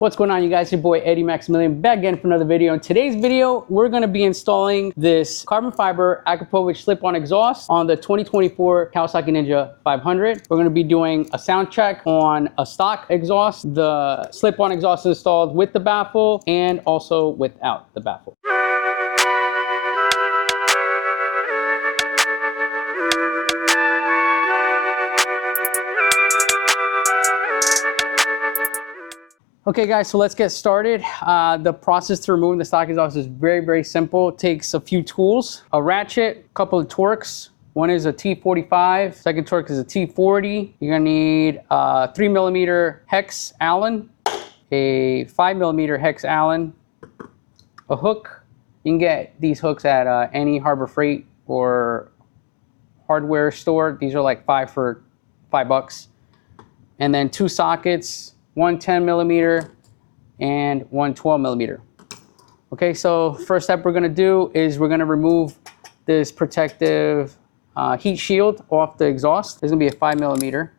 What's going on, you guys? Your boy Eddie Maximilian back again for another video. In today's video, we're going to be installing this carbon fiber Akrapovic slip-on exhaust on the 2024 Kawasaki Ninja 500. We're going to be doing a sound check on a stock exhaust. The slip-on exhaust is installed with the Baffle and also without the Baffle. Okay guys, so let's get started. The process to removing the stock exhaust is very simple. It takes a few tools, a ratchet, a couple of torques. One is a T45, second torque is a T40. You're gonna need a 3mm hex Allen, a 5mm hex Allen, a hook. You can get these hooks at any Harbor Freight or hardware store. These are like $5 for $5. And then two sockets, one 10mm and one 12mm. Okay, so first step we're gonna do is we're gonna remove this protective heat shield off the exhaust. There's gonna be a 5mm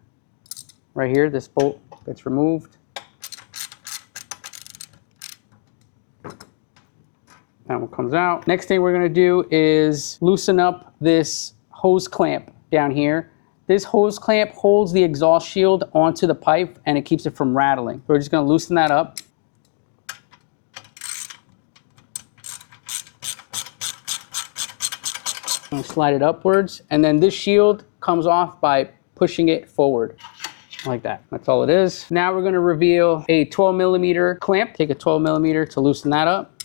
right here. This bolt gets removed. That one comes out. Next thing we're gonna do is loosen up this hose clamp down here. This hose clamp holds the exhaust shield onto the pipe and it keeps it from rattling. We're just gonna loosen that up. And slide it upwards. And then this shield comes off by pushing it forward like that. That's all it is. Now we're gonna reveal a 12mm clamp. Take a 12mm to loosen that up.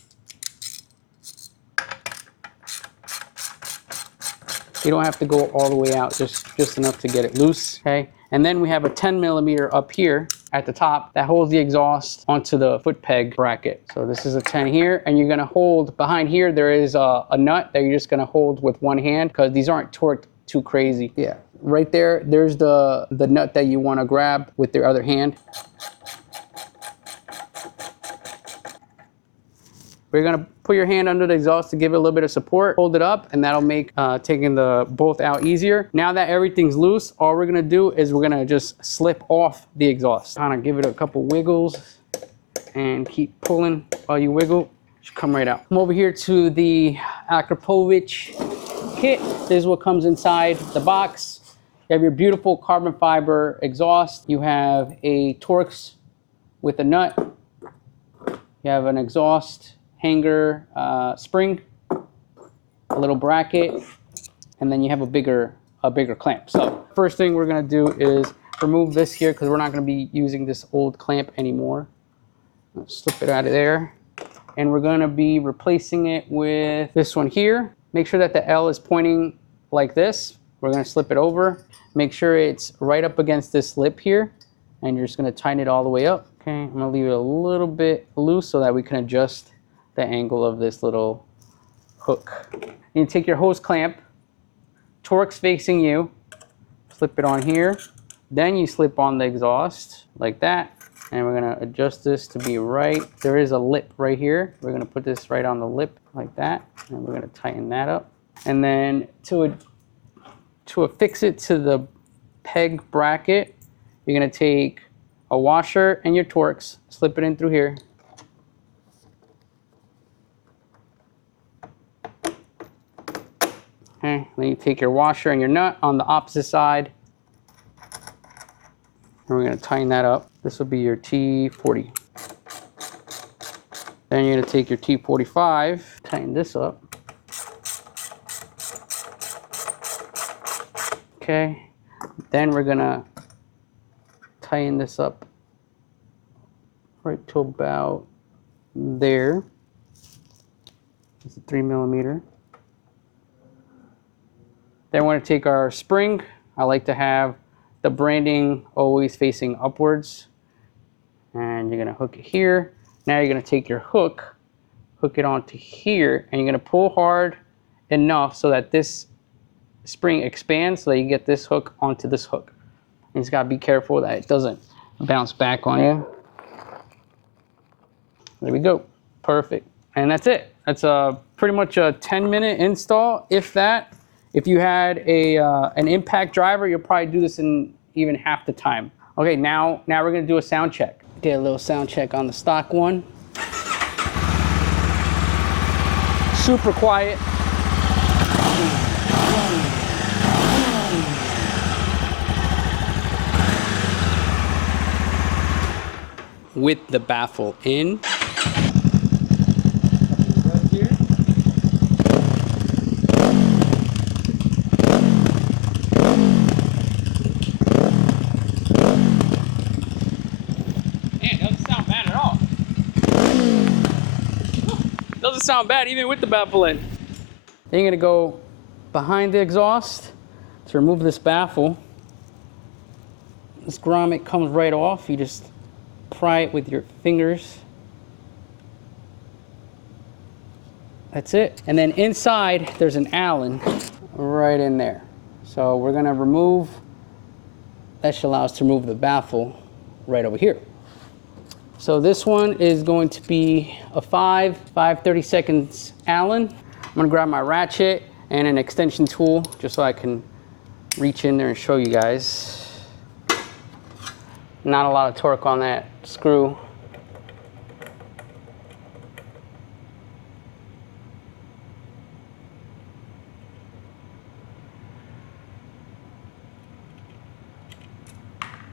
You don't have to go all the way out, just enough to get it loose, okay? And then we have a 10mm up here at the top that holds the exhaust onto the foot peg bracket. So this is a 10 here, and you're gonna hold, behind here there is a nut that you're just gonna hold with one hand because these aren't torqued too crazy. Yeah, right there, there's the nut that you wanna grab with your other hand. We're gonna put your hand under the exhaust to give it a little bit of support, hold it up, and that'll make taking the bolt out easier. Now that everything's loose, all we're gonna do is we're gonna just slip off the exhaust. Kind of give it a couple wiggles and keep pulling while you wiggle. It should come right out. Come over here to the Akrapovic kit. This is what comes inside the box. You have your beautiful carbon fiber exhaust. You have a Torx with a nut. You have an exhaust hanger spring, a little bracket, and then you have a bigger clamp. So first thing we're gonna do is remove this here because we're not gonna be using this old clamp anymore. Let's slip it out of there. And we're gonna be replacing it with this one here. Make sure that the L is pointing like this. We're gonna slip it over. Make sure it's right up against this lip here. And you're just gonna tighten it all the way up. Okay, I'm gonna leave it a little bit loose so that we can adjust the angle of this little hook. You take your hose clamp, Torx facing you, slip it on here, then you slip on the exhaust like that, and we're gonna adjust this to be right. There is a lip right here. We're gonna put this right on the lip like that, and we're gonna tighten that up. And then to affix it to the peg bracket, you're gonna take a washer and your Torx, slip it in through here. Okay, then you take your washer and your nut on the opposite side. And we're gonna tighten that up. This will be your T40. Then you're gonna take your T45, tighten this up. Okay, then we're gonna tighten this up right to about there. It's a 3mm. Then we're going to take our spring. I like to have the branding always facing upwards. And you're going to hook it here. Now you're going to take your hook it onto here, and you're going to pull hard enough so that this spring expands so that you get this hook onto this hook. And you just got to be careful that it doesn't bounce back on you. There we go. Perfect. And that's it. That's pretty much a 10-minute install, if that. If you had an impact driver, you'll probably do this in even half the time. Okay, now we're gonna do a sound check. Get a little sound check on the stock one. Super quiet. With the baffle in. Right here. Man, doesn't sound bad at all. Doesn't sound bad even with the baffle in. Then you're gonna go behind the exhaust to remove this baffle. This grommet comes right off. You just pry it with your fingers. That's it. And then inside, there's an Allen right in there. So we're gonna remove, that should allow us to remove the baffle right over here. So this one is going to be a 5/32 Allen. I'm gonna grab my ratchet and an extension tool just so I can reach in there and show you guys. Not a lot of torque on that screw.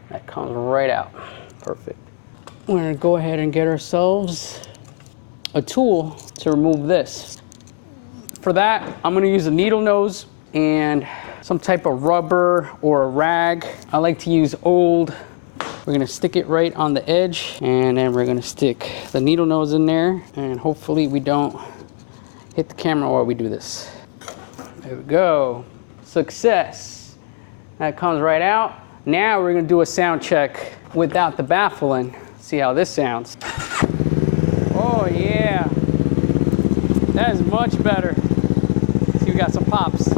That comes right out. Perfect. We're gonna go ahead and get ourselves a tool to remove this. For that, I'm gonna use a needle nose and some type of rubber or a rag. I like to use old. We're gonna stick it right on the edge, and then we're gonna stick the needle nose in there, and hopefully we don't hit the camera while we do this. There we go. Success. That comes right out. Now we're gonna do a sound check without the baffle in. See how this sounds. Oh yeah. That is much better. See, we got some pops.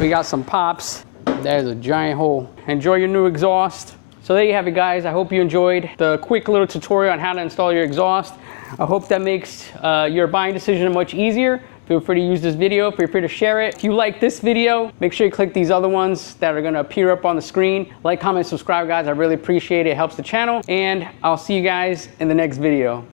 We got some pops. There's a giant hole. Enjoy your new exhaust. So there you have it, guys. I hope you enjoyed the quick little tutorial on how to install your exhaust. I hope that makes your buying decision much easier. Feel free to use this video. Feel free to share it. If you like this video, make sure you click these other ones that are gonna appear up on the screen. Like, comment, subscribe, guys. I really appreciate it. It helps the channel. And I'll see you guys in the next video.